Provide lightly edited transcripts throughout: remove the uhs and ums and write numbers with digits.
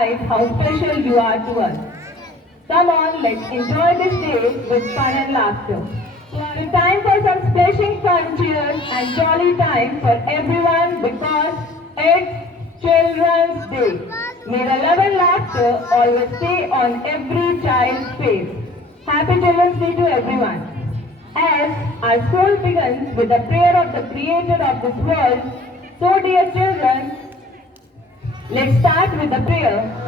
highlight how special you are to us. Come on, let's enjoy this day with fun and laughter. So time for some splashing fun, cheers and jolly time for everyone because it's Children's Day. May the love and laughter always stay on every child's face. Happy Children's Day to everyone. As our school begins with the prayer of the Creator of this world, so dear children, let's start with the prayer.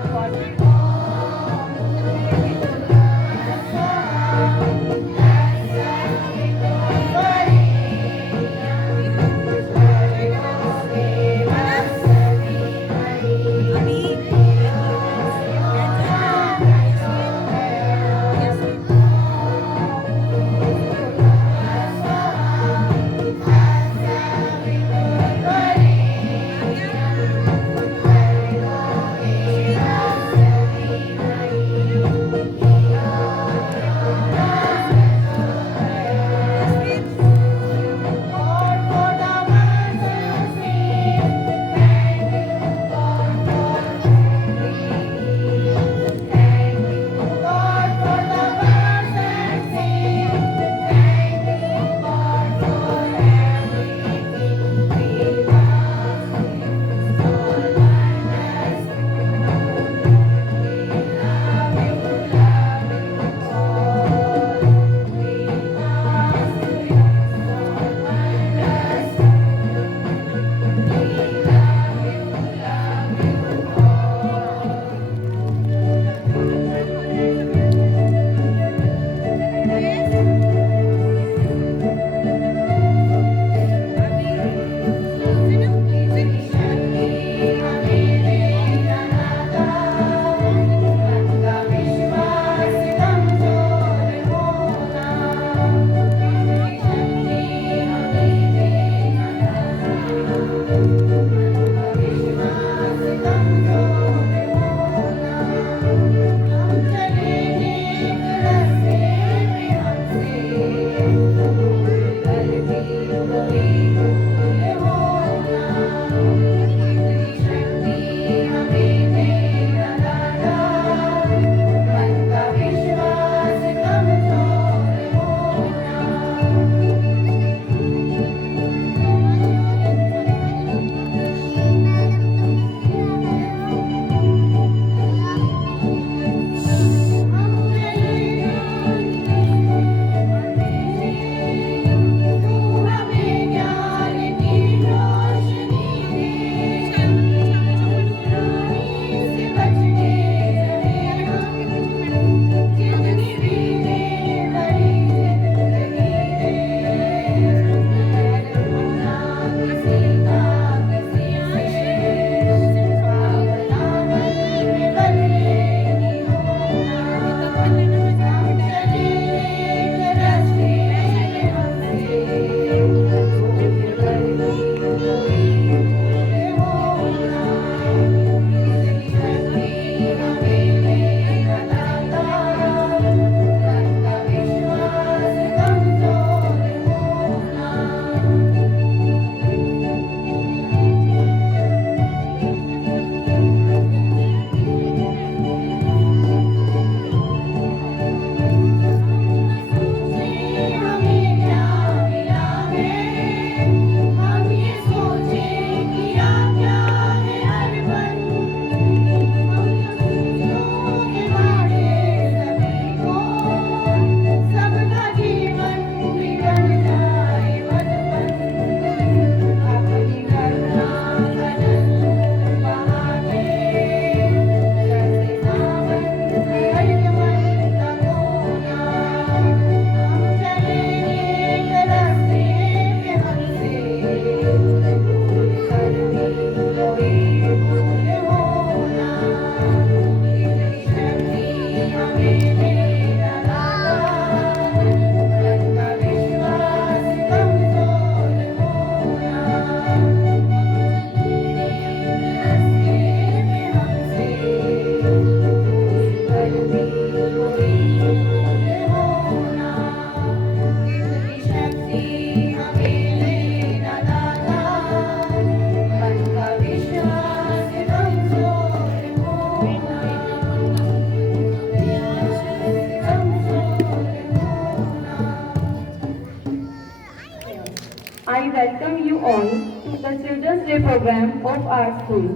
I welcome you all to the Children's Day program of our school.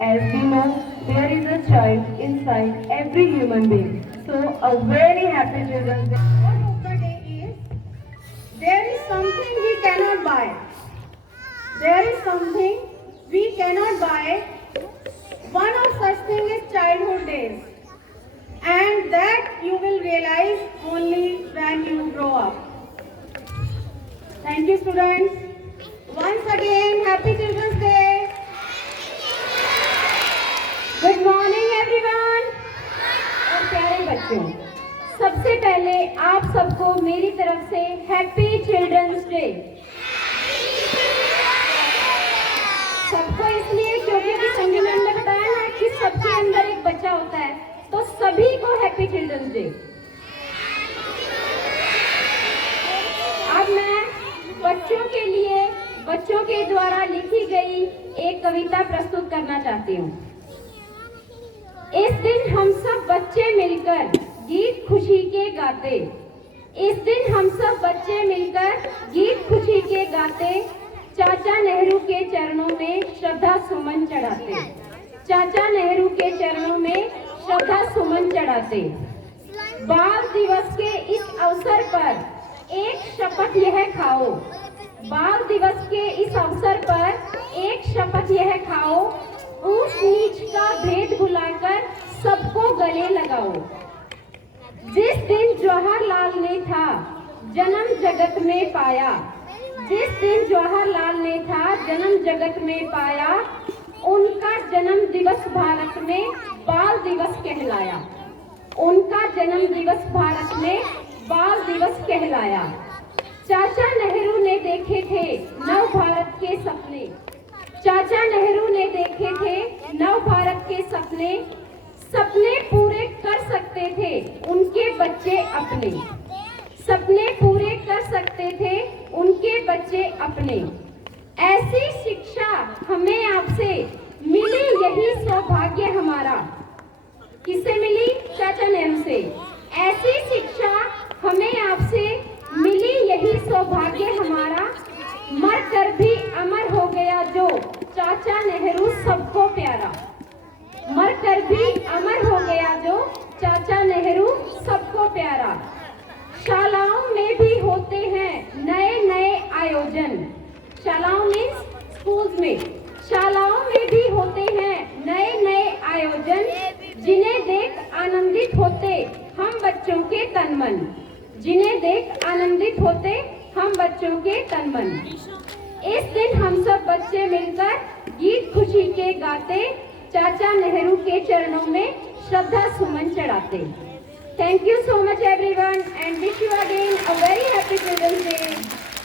As we know, there is a child inside every human being. So, a very happy Children's Day. What of the day is, there is something we cannot buy. There is something we cannot buy. One of such things is childhood days. And that you will realize only when you grow up. Thank you, students. Once again, happy Children's Day. Good morning everyone. और प्यारे बच्चों, सबसे पहले आप सबको मेरी तरफ से हैप्पी चिल्ड्रंस डे। सबको इसलिए क्योंकि संजय मैम ने बताया ना कि सबके अंदर एक बच्चा होता है, तो सभी को हैप्पी चिल्ड्रंस डे। अब मैं बच्चों के लिए बच्चों के द्वारा लिखी गई एक कविता प्रस्तुत करना चाहती हूँ। इस दिन हम सब बच्चे मिलकर गीत खुशी के गाते, इस दिन हम सब बच्चे मिलकर गीत खुशी के गाते, चाचा नेहरू के चरणों में श्रद्धा सुमन चढ़ाते, चाचा नेहरू के चरणों में श्रद्धा सुमन चढ़ाते। बाल दिवस के इस अवसर पर एक शपथ यह खाओ, बाल दिवस के इस अवसर पर एक शपथ यह खाओ, ऊंच नीच का भेद भुलाकर सबको गले लगाओ। जिस दिन जवाहरलाल ने था जन्म जगत में पाया, जिस दिन जवाहरलाल ने था जन्म जगत में पाया, उनका जन्म दिवस भारत में बाल दिवस कहलाया, उनका जन्म दिवस भारत में बाल दिवस कहलाया। चाचा नेहरू ने देखे थे नव भारत के सपने, चाचा नेहरू ने देखे थे नव भारत के सपने, सपने पूरे कर सकते थे उनके बच्चे अपने, सपने पूरे कर सकते थे उनके बच्चे अपने। ऐसी शिक्षा हमें आपसे मिली, यही सौभाग्य हमारा। किससे मिली? चाचा नेहरू से। ऐसी शिक्षा हमें आपसे मिली, यही सौभाग्य हमारा। मर कर भी अमर हो गया जो चाचा नेहरू सबको प्यारा, मर कर भी अमर हो गया जो चाचा नेहरू सबको प्यारा। शालाओं में भी होते हैं नए नए आयोजन, शालाओं में स्कूल्स में, शालाओं में भी होते हैं नए नए आयोजन, जिन्हें देख आनंदित होते हम बच्चों के तन मन, जिन्हें देख आनंदित होते हम बच्चों के तन मन। इस दिन हम सब बच्चे मिलकर गीत खुशी के गाते, चाचा नेहरू के चरणों में श्रद्धा सुमन चढ़ाते। Thank you so much everyone and wish you again a very happy Children's Day.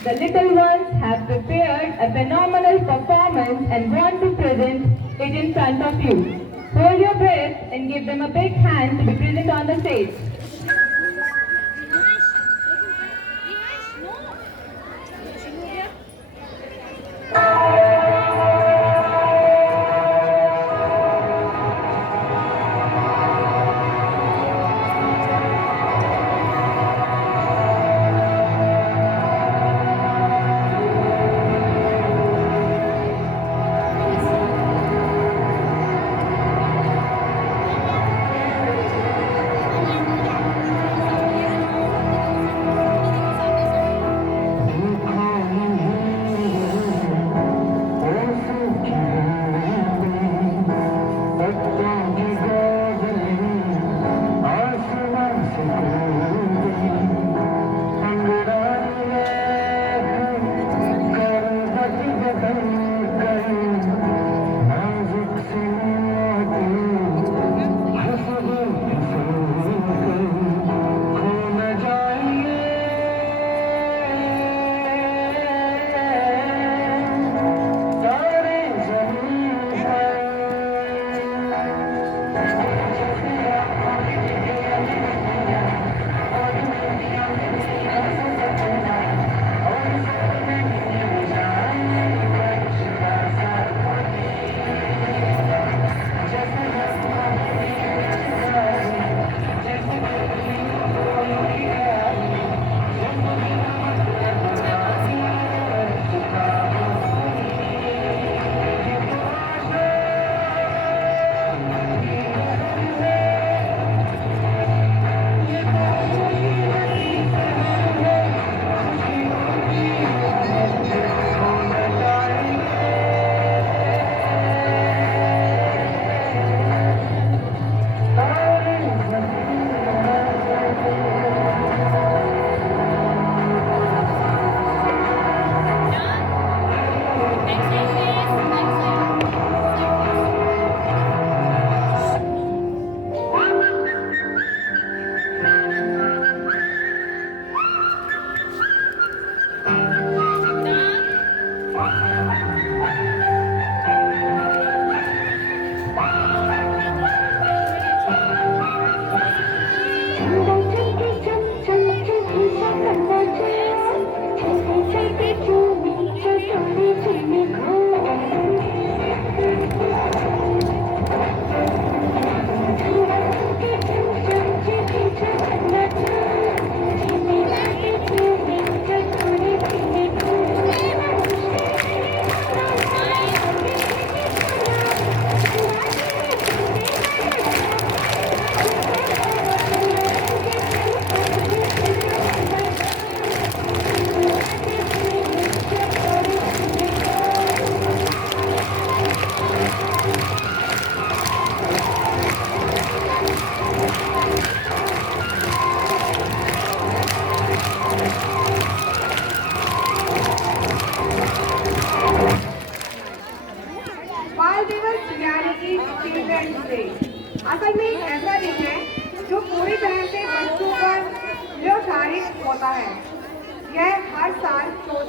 The little ones have prepared a phenomenal performance and want to present it in front of you. Hold your breath and give them a big hand to be present on the stage.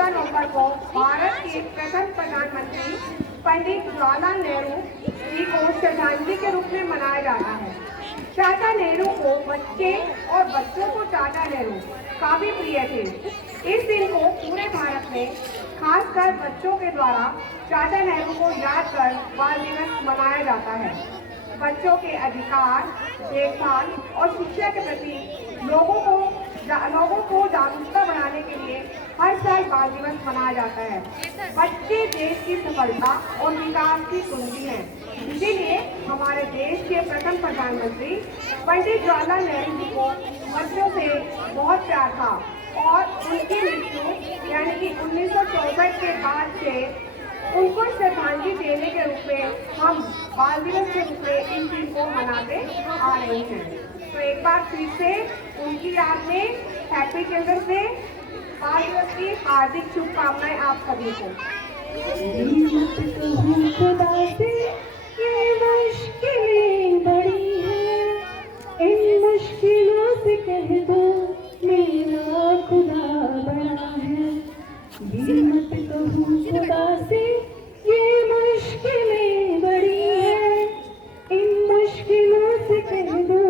14 नवंबर को भारत के प्रथम प्रधानमंत्री पंडित जवाहरलाल नेहरू जी को श्रद्धांजलि के रूप में मनाया जाता है। चाचा नेहरू को बच्चे और बच्चों को चाचा नेहरू काफी प्रिय थे। इस दिन को पूरे भारत में खासकर बच्चों के द्वारा चाचा नेहरू को याद कर बाल दिवस मनाया जाता है। बच्चों के अधिकार, देखभाल और शिक्षा के प्रति लोगों को जागरूकता बढ़ाने के लिए हर साल बाल दिवस मनाया जाता है। बच्चे देश की सफलता और विकास की कुंजी हैं। इसीलिए हमारे देश के प्रथम प्रधानमंत्री पंडित जवाहरलाल नेहरू जी को बच्चों से बहुत प्यार था और उनकी मृत्यु यानी कि 1964 के बाद से उनको श्रद्धांजलि देने के रूप में हम बाल दिवस के रूप में इन दिन को मनाते आ रहे हैं। तो एक बार फिर से उनकी याद में हैप्पी चिल्ड्रंस डे, बाल दिवस की हार्दिक शुभकामनाएं आप सभी को। मुश्किलें बड़ी हैं, इन मुश्किलों से कह दो मेरा खुदा बड़ा है। ये मत कहूँ खुदा से ये मुश्किलें बड़ी हैं, इन मुश्किलों से कह दो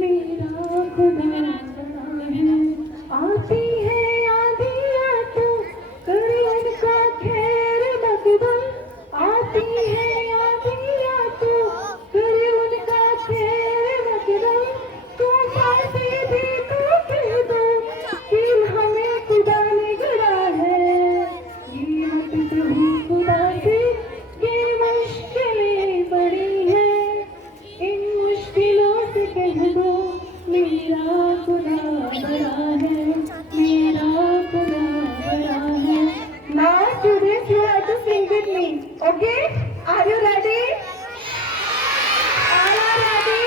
मेरा खुदा बड़ा है। आती है आंधियाँ तो कर उनका खैर मकदम, आती है आंधियाँ तो कर उनका खैर मकदम। तूफान से भी तो कह दो कि हमें खुदा ने गढ़ा है। ये मत कहो खुदा से ये मुश्किलें बड़ी हैं, इन मुश्किलों से कह दो मेरा खुदा बड़ा है, मेरा खुदा बड़ा है। Now students, you have to sing with me, okay? Are you ready? All are ready?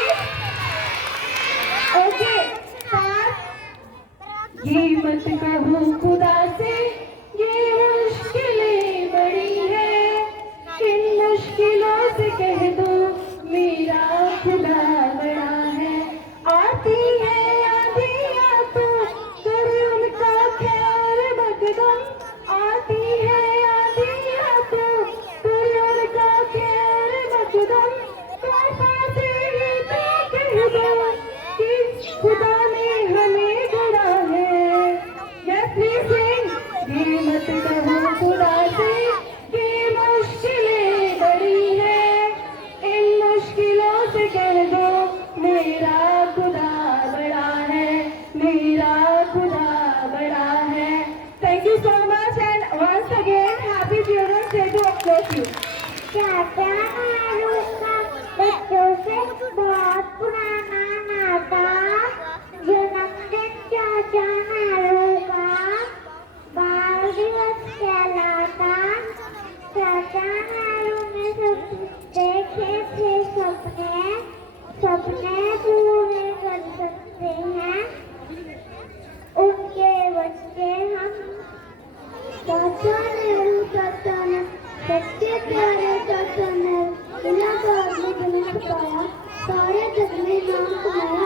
Okay. Start. ये मत कहो खुदा से ये मुश्किलें बड़ी हैं, इन मुश्किलों से कह दो मेरा खुदा बड़ा है। आती है आंधियाँ तो कर उनका खैर मकदम, आती है आंधियाँ तो कर उनका खैर मकदम। तूफान से ये तो कह दो कि खुदा ने हमें गढ़ा है। Yes, please sing. ये मत कहो खुदा से ये मुश्किलें बड़ी हैं, इन मुश्किलों से कह दो मेरा खुदा बड़ा है, मेरा खुदा बड़ा है। Thank you so much and once again happy Children's Day to all of you. चाचा नेहरू का बच्चों से बहुत पुराना नाता, जन्मदिन चाचा नेहरू का बाल दिवस कहलाता। चाचा नेहरू ने सब देखे थे सपने, सपने पूरे कर सकते हैं उनके बच्चे हम। चाचा नेहरू सच्चे प्यारे चाचा नेहरू इलाहाबाद में जन्म पाया, सारे जग में नाम कमाया।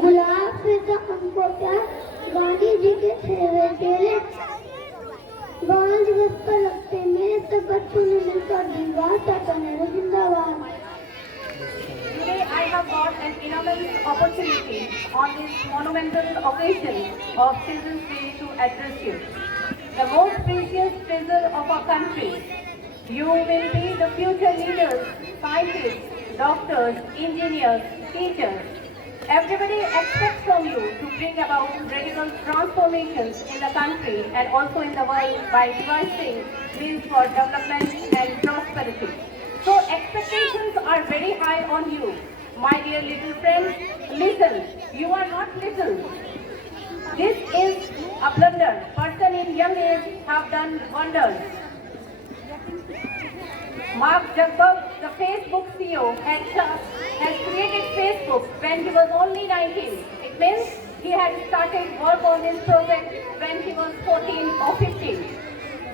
गुलाब से था हमको प्यार, गांधी जी के थे वे चेले। बाल दिवस पर लगते मेरे सब बच्चों ने मिलकर दीवार चाचा नेहरू जिंदाबाद। Today I have got an enormous opportunity on this monumental occasion of Children's Day to address you, the most precious treasure of our country. You will be the future leaders, scientists, doctors, engineers, teachers. Everybody expects from you to bring about radical transformations in the country and also in the world by devising means for development and prosperity. So expectations are very high on you. My dear little friends, listen, you are not little. This is a blunder. Person in young age have done wonders. Mark Zuckerberg, the Facebook CEO, has created Facebook when he was only 19. It means he had started work on this project when he was 14 or 15.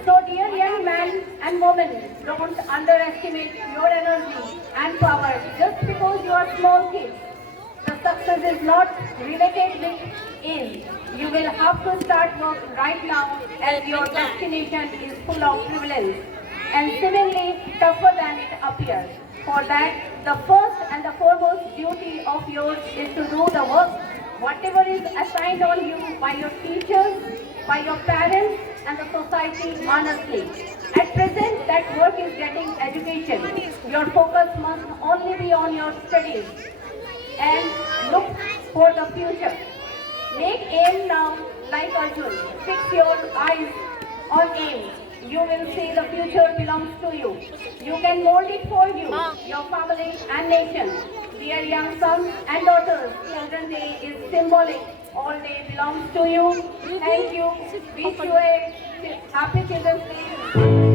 So dear young man and woman, don't underestimate your energy and power just because you are small kids. The success is not related with aim. You will have to start work right now as your destination is full of turbulence and seemingly tougher than it appears. For that, the first and the foremost duty of yours is to do the work, whatever is assigned on you by your teachers, by your parents and the society honestly. At present, that work is getting education. Your focus must only be on your studies and look for the future. Make aim now like Arjun. Fix your eyes on aim. You will see the future belongs to you. You can mold it for you, your family and nation. Dear young sons and daughters, Children's Day is symbolic. All day belongs to you. Thank you. Wish you a happy Children's Day.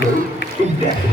No, exactly.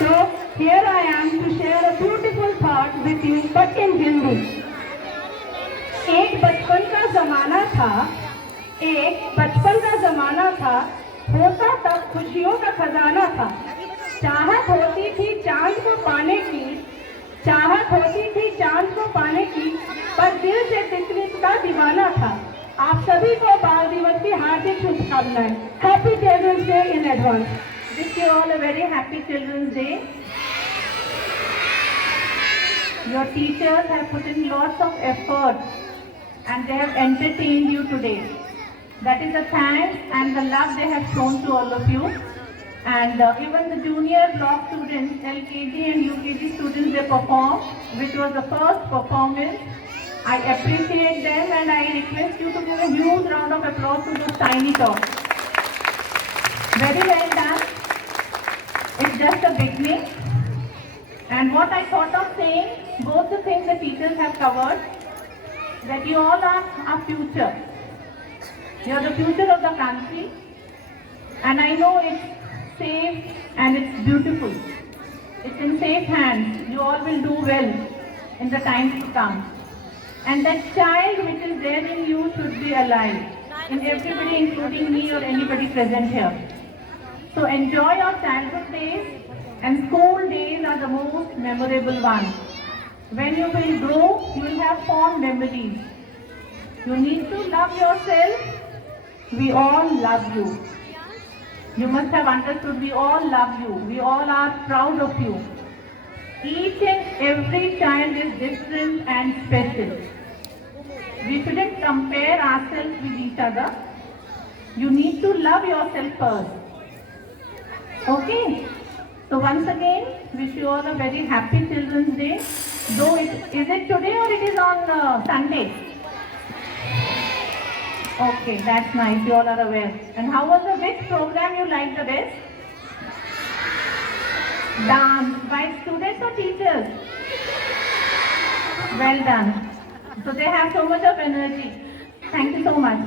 So here I am to share a beautiful thought with you, but in Hindi. एक बचपन का जमाना था, होता तब खुशियों का खजाना था। चाहत होती थी चांद को पाने की, पर दिल से तितली का दीवाना था। आप सभी को बाल दिवस की हार्दिक शुभकामनाएं। Happy children's day in advance. Wish you all a very happy Children's Day. Your teachers have put in lots of effort and they have entertained you today. That is the thanks and the love they have shown to all of you. And even the junior block students, LKG and UKG students, they performed, which was the first performance. I appreciate them and I request you to give a huge round of applause to those tiny tots. Very well done. It's just a beginning. And what I thought of saying, both the things the teachers have covered, that you all are our future. You are the future of the country. And I know it's safe and it's beautiful. It's in safe hands. You all will do well in the times to come. And that child which is there in you should be alive. In everybody, including me or anybody present here. So enjoy your childhood days, and school days are the most memorable ones. When you will grow, you will have fond memories. You need to love yourself. We all love you. You must have understood we all love you. We all are proud of you. Each and every child is different and special. We shouldn't compare ourselves with each other. You need to love yourself first. Okay, so once again, wish you all a very happy Children's Day. Though is it today or it is on Sunday? Okay, that's nice, you all are aware. And how was which program you liked the best? Dance, by students or teachers? Well done. So they have so much of energy. Thank you so much.